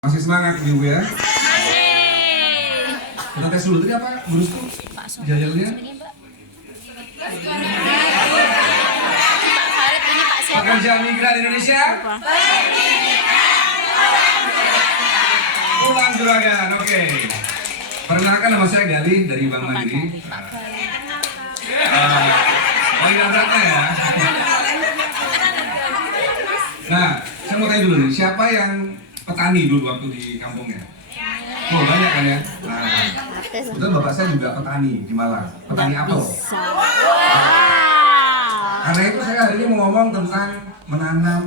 Masih semangat ibu ya? Kita tes dulu tadi apa? Gurusku? Jajalnya? Pekerja migran Indonesia? Pulang Juragan, oke. Perkenalkan nama saya Gali dari Bank Mandiri. Panggilan ratnya ya. Nah, saya mau tanya dulu nih, siapa yang petani dulu waktu di kampungnya? Oh, banyak kan ya? Nah, betul bapak saya juga petani di Malang. Petani apel. Karena itu saya hari ini mau ngomong tentang menanam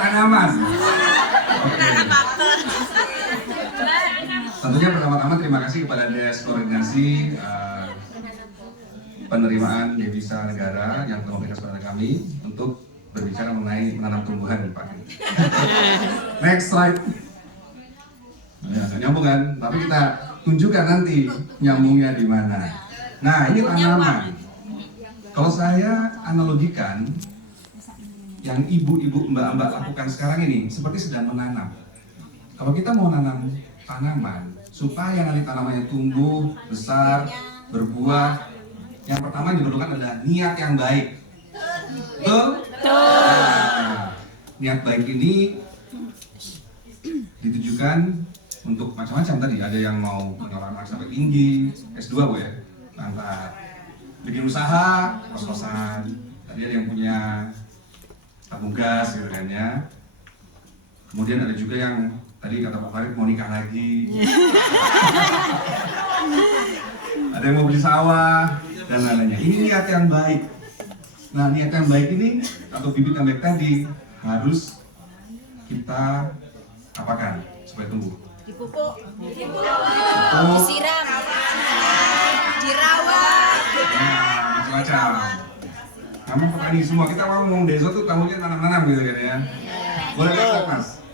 tanaman. Oke. Tentunya pertama-tama terima kasih kepada Des Koordinasi Penerimaan Devisa Negara yang telah memberikan kepada kami untuk berbicara mengenai menanam tumbuhan di pagi. Next slide. Ya, nyambung kan? Tapi kita tunjukkan nanti nyambungnya di mana. Nah, ini tanaman. Kalau saya analogikan, yang ibu-ibu, mbak-mbak lakukan sekarang ini seperti sedang menanam. Kalau kita mau nanam tanaman, supaya nanti tanamannya tumbuh, besar, berbuah, yang pertama yang diperlukan adalah niat yang baik. Betul? Nah, niat baik ini ditujukan untuk macam-macam tadi. Ada yang mau menyolong sampai tinggi, S2 Bu ya, mantap. Bikin usaha, kos-kosan. Tadi ada yang punya tabung gas gitu kan ya. Kemudian ada juga yang tadi kata Pak Farid mau nikah lagi. Ada yang mau beli sawah dan lain-lainnya. Ini niat yang baik. Nah, niat yang baik ini atau bibit yang baik tadi harus kita apakan supaya tumbuh? Dipupuk, disiram, dirawat. Nah, macam-macam. Kamu petani semua, kita mau ngomong desa tuh tahunya tanam-tanam gitu kan ya. Boleh lihat Mas?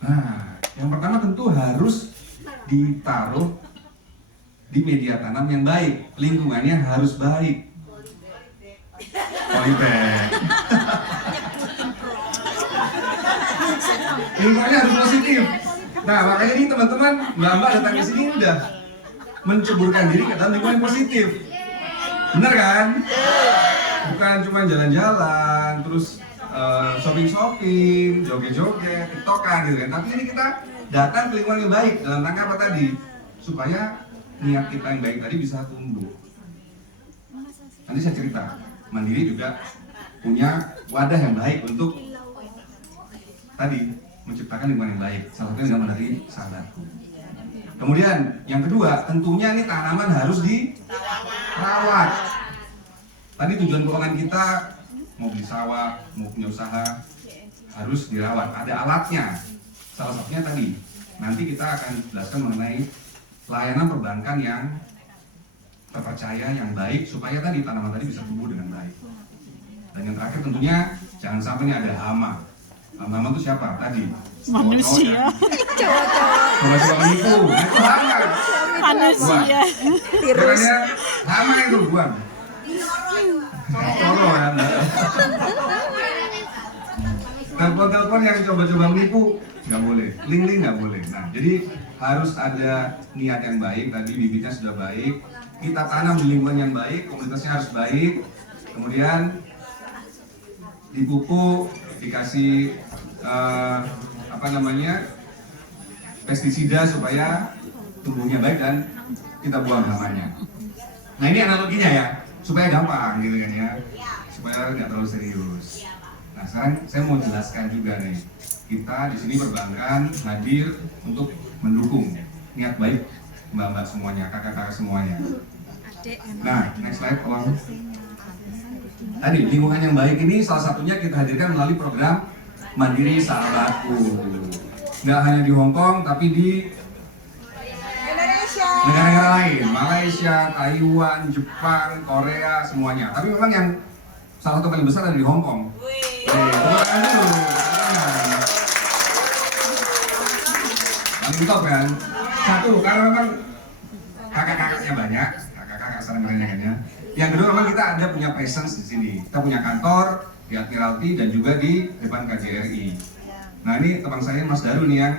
Nah, yang pertama tentu harus ditaruh di media tanam yang baik, lingkungannya harus baik. Polybag. Lingkungannya harus positif. Nah, makanya ini teman-teman, mbak-mbak datang ke sini udah menceburkan diri ke dalam lingkungan yang positif. Benar kan? Bukan cuma jalan-jalan, terus shopping-shopping, joget-joget, tiktokan gitu kan. Tapi ini kita datang ke lingkungan yang baik dalam rangka apa tadi? Supaya niat kita yang baik tadi bisa tumbuh. Nanti saya cerita, Mandiri juga punya wadah yang baik untuk tadi menciptakan lingkungan yang baik. Salah satunya dengan dari sahabatku. Kemudian yang kedua, tentunya nih tanaman harus dirawat. Tadi tujuan keuangan kita mau beli sawah, mau punya usaha harus dirawat. Ada alatnya. Salah satunya tadi. Nanti kita akan jelaskan mengenai layanan perbankan yang terpercaya, yang baik, supaya tadi tanaman tadi bisa tumbuh dengan baik. Dan yang terakhir tentunya jangan sampai ini ada hama. Hama itu siapa? Tadi manusia. Coba menipu, itu hama. Manusia. Virus. Hama itu buang. Tolong ya. Telepon-telepon yang coba-coba menipu nggak boleh, link-link nggak boleh. Nah, jadi harus ada niat yang baik, tadi bibitnya sudah baik, kita tanam di lingkungan yang baik, komunitasnya harus baik, kemudian dipupuk, dikasih pestisida supaya tumbuhnya baik dan kita buang hamanya. Nah, ini analoginya ya, supaya gampang gitu kan ya, supaya nggak terlalu serius. Nah, sekarang saya mau jelaskan juga nih, kita di sini perbankan hadir untuk mendukung niat baik mbak-mbak semuanya, kakak-kakak semuanya. Nah, next slide tolong. Tadi lingkungan yang baik ini salah satunya kita hadirkan melalui program Mandiri Sahabatku. Nggak hanya di Hong Kong, tapi di negara-negara lain, Malaysia, Taiwan, Jepang, Korea, semuanya. Tapi memang yang salah satu paling besar ada di Hong Kong. Top kan? Satu, karena memang kakak-kakaknya banyak, kakak-kakak sana kerennya. Yang kedua memang kita ada punya presence di sini. Kita punya kantor, di Admiralty dan juga di depan KJRI. Nah ini teman saya Mas Daru nih yang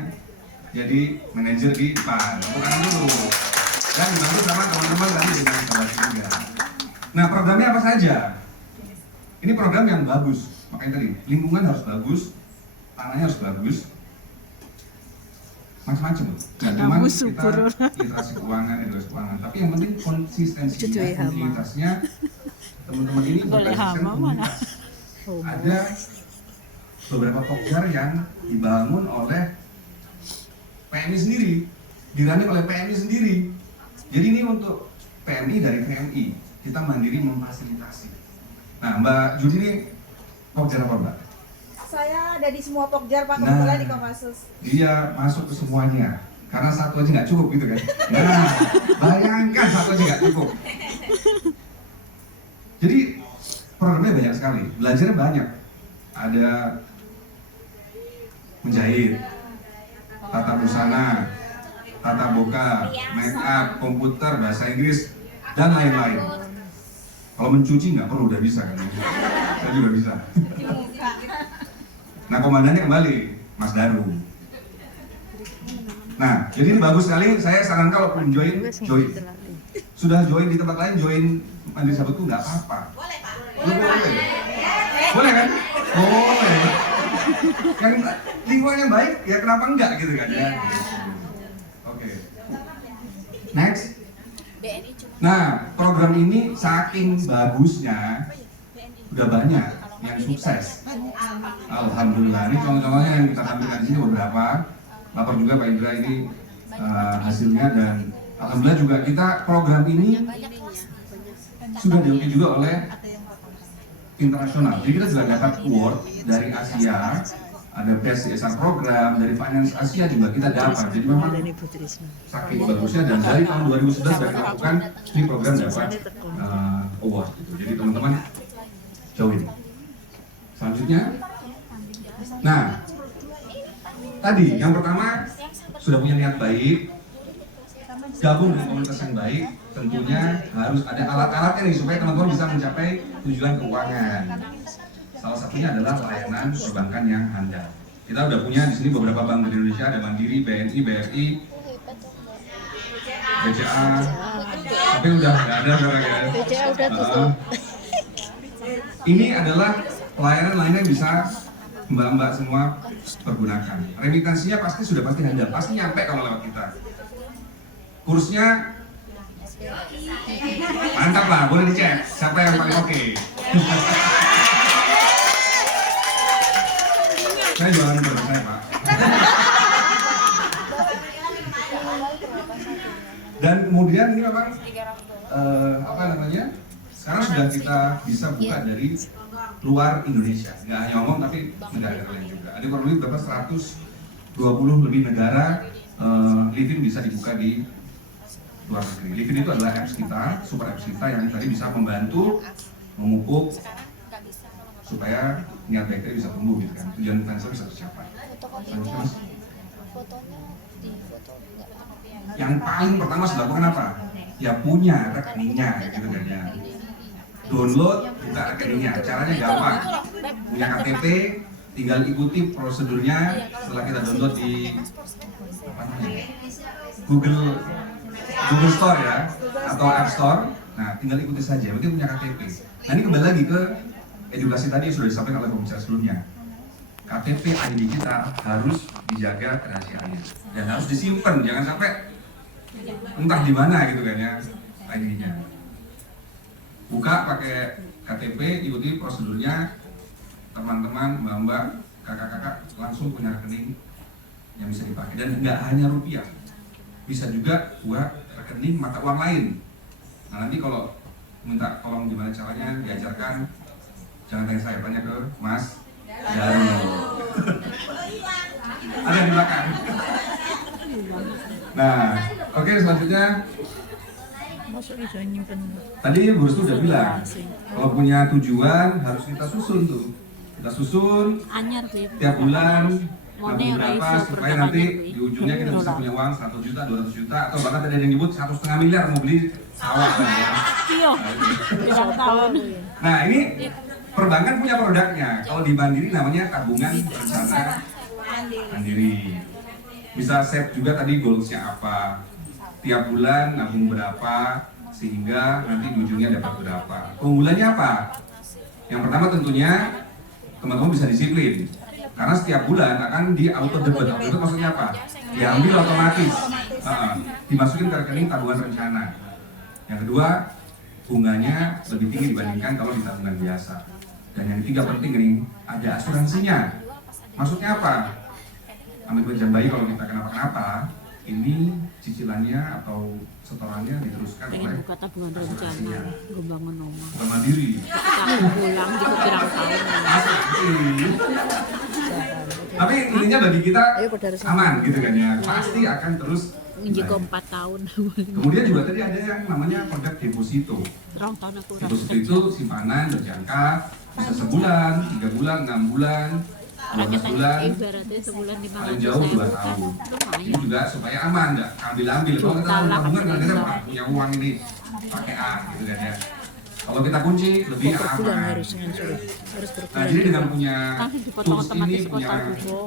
jadi manajer di depan. Tepuk tangan dulu. Dan dibantu sama teman-teman tadi dengan sahabat juga. Nah programnya apa saja? Ini program yang bagus. Makanya tadi lingkungan harus bagus, tanahnya harus bagus, macam-macam loh. Nggak cuma kita literasi keuangan, edukasi keuangan, tapi yang penting konsistensinya, kontinuitasnya. Teman-teman ini berbasis komunitas. Ada beberapa pokjar yang dibangun oleh PMI sendiri, dirunning oleh PMI sendiri. Jadi ini untuk PMI dari PMI, kita mandiri memfasilitasi. Nah, Mbak Judi ini pokjar apa, Mbak? Saya ada di semua pokjar, Pak, kebetulan di Kopassus. Dia masuk ke semuanya, karena satu aja nggak cukup gitu kan. Nah, bayangkan satu aja nggak cukup. Jadi programnya banyak sekali, belajarnya banyak. Ada menjahit, tata busana, tata boga, make up, komputer, bahasa Inggris, dan lain-lain. Kalau mencuci nggak perlu, udah bisa kan? Saya juga bisa. Nah, komandannya kembali, Mas Daru. Nah, jadi ini bagus sekali. Saya sarankan kalau belum join. Sudah join di tempat lain, join Mandiri Sahabatku nggak apa-apa. Boleh, Pak. Boleh. Boleh kan? Boleh. Yang lingkungan yang baik, ya kenapa enggak gitu kan ya? Oke. Next. Nah, program ini saking bagusnya udah banyak yang sukses. Alhamdulillah. Ini contoh-contohnya yang kita tampilkan di sini beberapa. Lapor juga Pak Indra ini hasilnya, dan alhamdulillah juga kita program ini sudah diakui juga oleh internasional. Jadi kita juga dapat award dari Asia, ada Best CSR program dari Finance Asia juga kita dapat. Jadi memang saking bagusnya, dan dari tahun 2011 sudah kita lakukan ini program dapat award gitu. Jadi teman-teman join. Selanjutnya, nah tadi yang pertama sudah punya niat baik, gabung dengan komunitas yang baik, tentunya harus ada alat-alatnya nih supaya teman-teman bisa mencapai tujuan keuangan. Salah satunya adalah layanan perbankan yang handal. Kita udah punya di sini beberapa bank di Indonesia, ada Mandiri, BNI, BRI, BCA, tapi udah nggak ada sekarang ya. BCA udah tutup. Ini adalah pelayanan-layanan yang bisa mbak-mbak semua pergunakan. Remitansinya pasti sudah pasti handal, pasti nyampe kalau lewat kita. Kursnya mantap lah, boleh dicek siapa yang paling oke. Saya jualan produk saya, Pak. Dan kemudian ini memang apa namanya? Sekarang sudah kita bisa buka dari luar Indonesia, nggak hanya ngomong tapi negara-negara lain juga. Ada kurang lebih berapa 120 lebih negara Livin bisa dibuka di luar negeri. Livin itu adalah apps kita, super apps kita yang tadi bisa membantu memupuk supaya niat baik kita bisa tumbuh gitu kan, tujuan financial bisa tercapai. Selanjutnya, Mas. Yang paling pertama harus dilakukan apa? Ya punya rekeningnya gitu kan ya. Download, buka rekeningnya. Caranya gampang. Punya KTP, tinggal ikuti prosedurnya setelah kita download di apa namanya? Google Store ya, atau App Store. Nah, tinggal ikuti saja. Berarti punya KTP. Nah, ini kembali lagi ke edukasi tadi yang sudah disampaikan oleh pembicara sebelumnya. KTP ID kita harus dijaga kerahasiaannya dan harus disimpan, jangan sampai entah di mana gitu kan ya ID-nya. Buka pakai KTP, ikuti prosedurnya, teman-teman, mbak-mbak, kakak-kakak langsung punya rekening yang bisa dipakai, dan nggak hanya rupiah, bisa juga buat rekening mata uang lain. Nah nanti kalau minta tolong gimana caranya diajarkan, jangan tanya saya, tanya ke Mas Daru. Ada di belakang. Nah, oke, selanjutnya tadi Bu Restu udah bilang kalau punya tujuan harus kita susun tuh. Kita susun tiap bulan nabung berapa supaya nanti di ujungnya kita bisa punya uang 100 juta, 200 juta, atau bahkan tadi ada yang nyebut 1,5 miliar mau beli sawah kan ya. Nah ini Perbankan punya produknya. Kalau di Mandiri namanya tabungan rencana mandiri. Bisa set juga tadi goalsnya apa, tiap bulan nabung berapa, sehingga nanti di ujungnya dapat berapa. Keunggulannya apa? Yang pertama tentunya teman-teman bisa disiplin, karena setiap bulan akan di auto debit. Auto debit maksudnya apa? Diambil otomatis, dimasukin ke rekening tabungan rencana. Yang kedua, bunganya lebih tinggi dibandingkan kalau di tabungan biasa. Dan yang ketiga penting nih, ada asuransinya. Maksudnya apa? Ambil pinjam bayi kalau kita kenapa-kenapa, ini cicilannya atau setorannya diteruskan oleh Buka tabungan rencana, gue bangun rumah. Bank Mandiri. Kita pulang di pirang tahun. Tapi intinya bagi kita aman gitu kan ya, pasti akan terus. Nginjek ke 4 tahun. Kemudian juga tadi ada yang namanya produk deposito. Rong tahun aku Deposito itu simpanan berjangka bisa sebulan, 3 bulan, 6 bulan, 12 bulan, ibaratnya sebulan 500 paling jauh 2 tahun. Ini juga supaya aman, nggak ambil-ambil. Kalau kita tabungan kadang-kadang punya uang ini pakai A gitu kan ya. Kalau kita kunci lebih aman. Nah jadi dengan punya tools ini, punya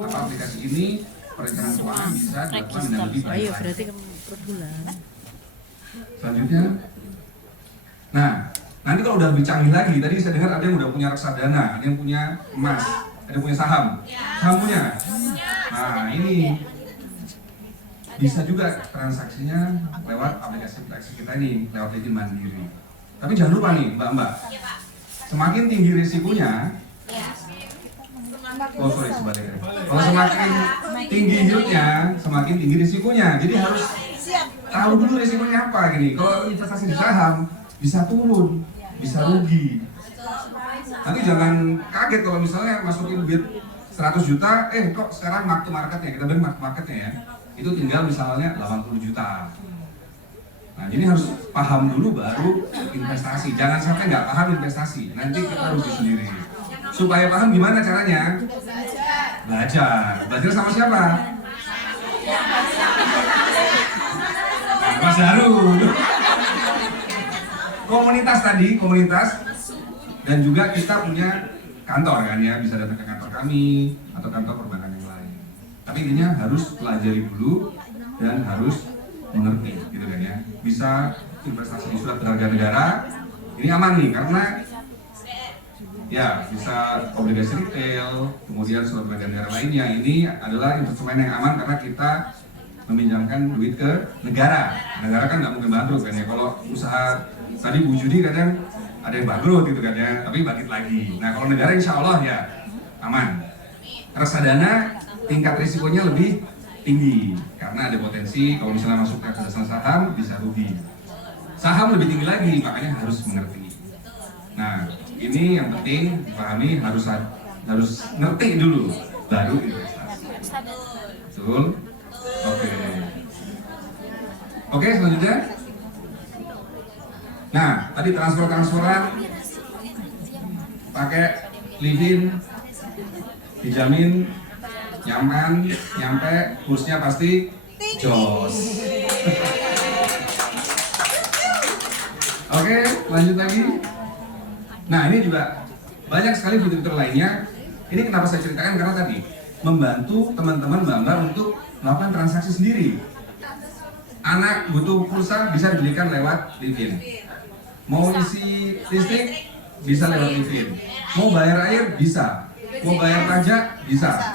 aplikasi ini, perencanaan keuangan bisa dilakukan dengan lebih baik. Ayo berarti per bulan. Selanjutnya, nah nanti kalau udah lebih canggih lagi, tadi saya dengar ada yang udah punya reksadana, ada yang punya emas, ada yang punya saham. Saham punya? Nah ini bisa juga transaksinya lewat aplikasi kita ini, lewat Livin Mandiri. Tapi jangan lupa nih mbak-mbak, semakin tinggi risikonya, oh sorry sebaliknya, kalau semakin tinggi yieldnya, semakin tinggi risikonya. Jadi harus tahu dulu risikonya apa gini. Kalau investasi di saham bisa turun, bisa rugi. Nanti jangan kaget kalau misalnya masukin duit 100 juta, kok sekarang mark to marketnya, kita bilang mark to marketnya ya, itu tinggal misalnya 80 juta. Nah jadi harus paham dulu baru investasi. Jangan sampai nggak paham investasi, nanti kita rugi sendiri. Supaya paham gimana caranya? Belajar. Belajar sama siapa? Mas Darul. Komunitas tadi, komunitas. Dan juga kita punya kantor kan ya, bisa datang ke kantor kami atau kantor perbankan yang lain. Tapi intinya harus pelajari dulu dan harus mengerti gitu kan ya. Bisa investasi di surat berharga negara. Ini aman nih karena ya bisa obligasi retail, kemudian surat berharga negara lainnya. Ini adalah instrumen yang aman karena kita meminjamkan duit ke negara. Negara kan nggak mungkin bangkrut kan ya. Kalau usaha tadi Bu Judi kadang ada yang bangkrut gitu kan ya, tapi bangkit lagi. Nah kalau negara insya Allah ya aman. Reksadana tingkat risikonya lebih tinggi karena ada potensi kalau misalnya masuk ke reksadana saham bisa rugi. Saham lebih tinggi lagi, makanya harus mengerti. Nah ini yang penting dipahami, harus ngerti dulu baru investasi. Betul? Oke, selanjutnya. Nah, tadi transferan pakai Livin dijamin nyaman, nyampe kursnya pasti jos. Oke, lanjut lagi. Nah, ini juga banyak sekali fitur-fitur lainnya. Ini kenapa saya ceritakan karena tadi membantu teman-teman mbak-mbak untuk melakukan transaksi sendiri. Anak butuh pulsa bisa dibelikan lewat Livin. Mau isi listrik bisa lewat Livin. Mau bayar air bisa. Mau bayar pajak bisa.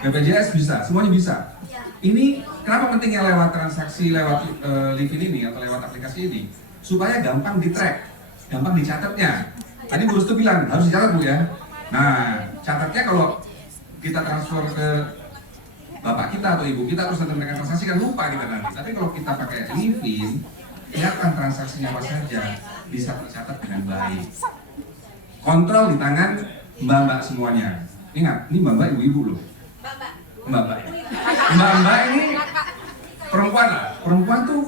BPJS bisa. Semuanya bisa. Ini kenapa pentingnya lewat transaksi lewat Livin ini atau lewat aplikasi ini? Supaya gampang di-track, gampang dicatatnya. Tadi Bu Rustu bilang harus dicatat Bu ya. Nah, catatnya kalau kita transfer ke bapak kita atau ibu kita terus nanti mereka transaksi kan lupa kita nanti. Tapi kalau kita pakai Livin, kelihatan transaksinya apa saja, bisa tercatat dengan baik. Kontrol di tangan mbak-mbak semuanya. Ingat, ini mbak-mbak ibu-ibu loh. Mbak-mbak. Mbak-mbak ini perempuan lah. Perempuan tuh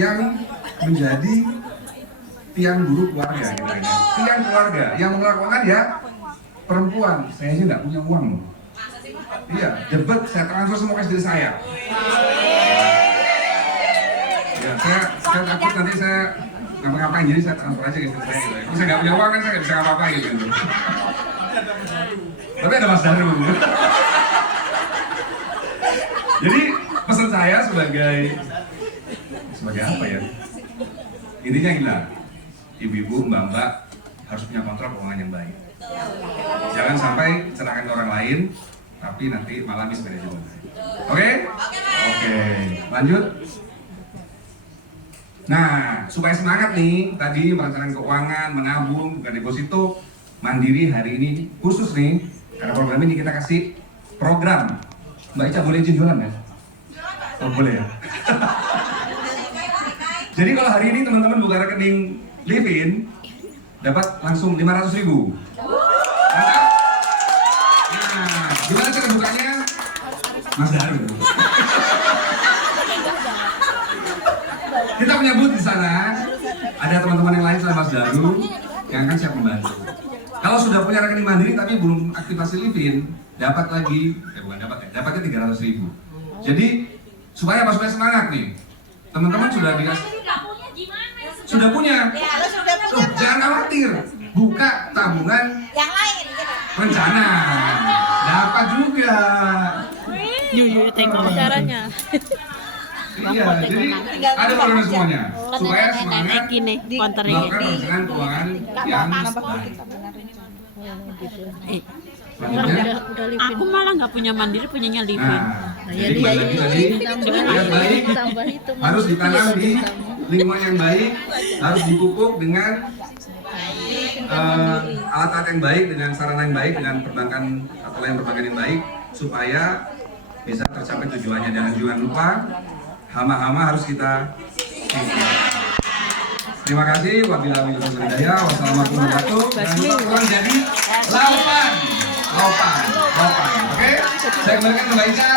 yang menjadi tiang guru keluarga gitu kan. Tiang keluarga yang mengeluarkan ya perempuan. Saya aja nggak punya uang loh. Iya, debet saya transfer semua ke istri saya. Ya, saya takut nanti saya ngapa-ngapain, jadi saya transfer aja ke istri saya gitu. Kalau saya nggak punya uang kan saya nggak bisa ngapa-ngapain gitu. Tapi ada Mas Daru. Jadi pesan saya sebagai apa ya? Intinya gila, ibu-ibu, mbak-mbak harus punya kontrol keuangan yang baik. Jangan sampai cerahkan ke orang lain, tapi nanti malah mismanagement. Oke? Oke, lanjut. Nah, supaya semangat nih, tadi merencanakan keuangan, menabung, bukan deposito, mandiri hari ini khusus nih, karena program ini kita kasih program. Mbak Ica boleh izin jualan ya? Oh boleh ya? Jadi kalau hari ini teman-teman buka rekening Livin, dapat langsung 500.000. Mantap? Nah, gimana cara bukanya? Mas Daru. Kita punya booth di sana. Ada teman-teman yang lain selain Mas Daru yang akan siap membantu. Kalau sudah punya rekening mandiri tapi belum aktivasi Livin, dapat lagi, bukan dapat ya, dapatnya 300.000. Jadi supaya semangat nih. Teman-teman sudah dikasih. Sudah punya. Jangan khawatir. Buka tabungan Yang lain. rencana. Dapat juga. Yuk tengok caranya. Iya, jadi ada program semuanya. Supaya semangat Gini, konternya. melakukan perencanaan keuangan yang baik. Selanjutnya, Aku malah nggak punya mandiri, punyanya Livin. nah, jadi kembali lagi tadi, yang baik harus ditanam di lingkungan yang baik, harus dipupuk dengan alat-alat yang baik, dengan sarana yang baik, dengan perbankan atau lain perbankan yang baik, supaya bisa tercapai tujuannya. Dan jangan lupa hama-hama harus kita singkirkan. Terima kasih. Wabillahi taufiq wal hidayah. Wassalamualaikum warahmatullahi wabarakatuh. Jangan lupa pulang jadi laupan. Oke? Saya kembalikan ke Mbak Ica.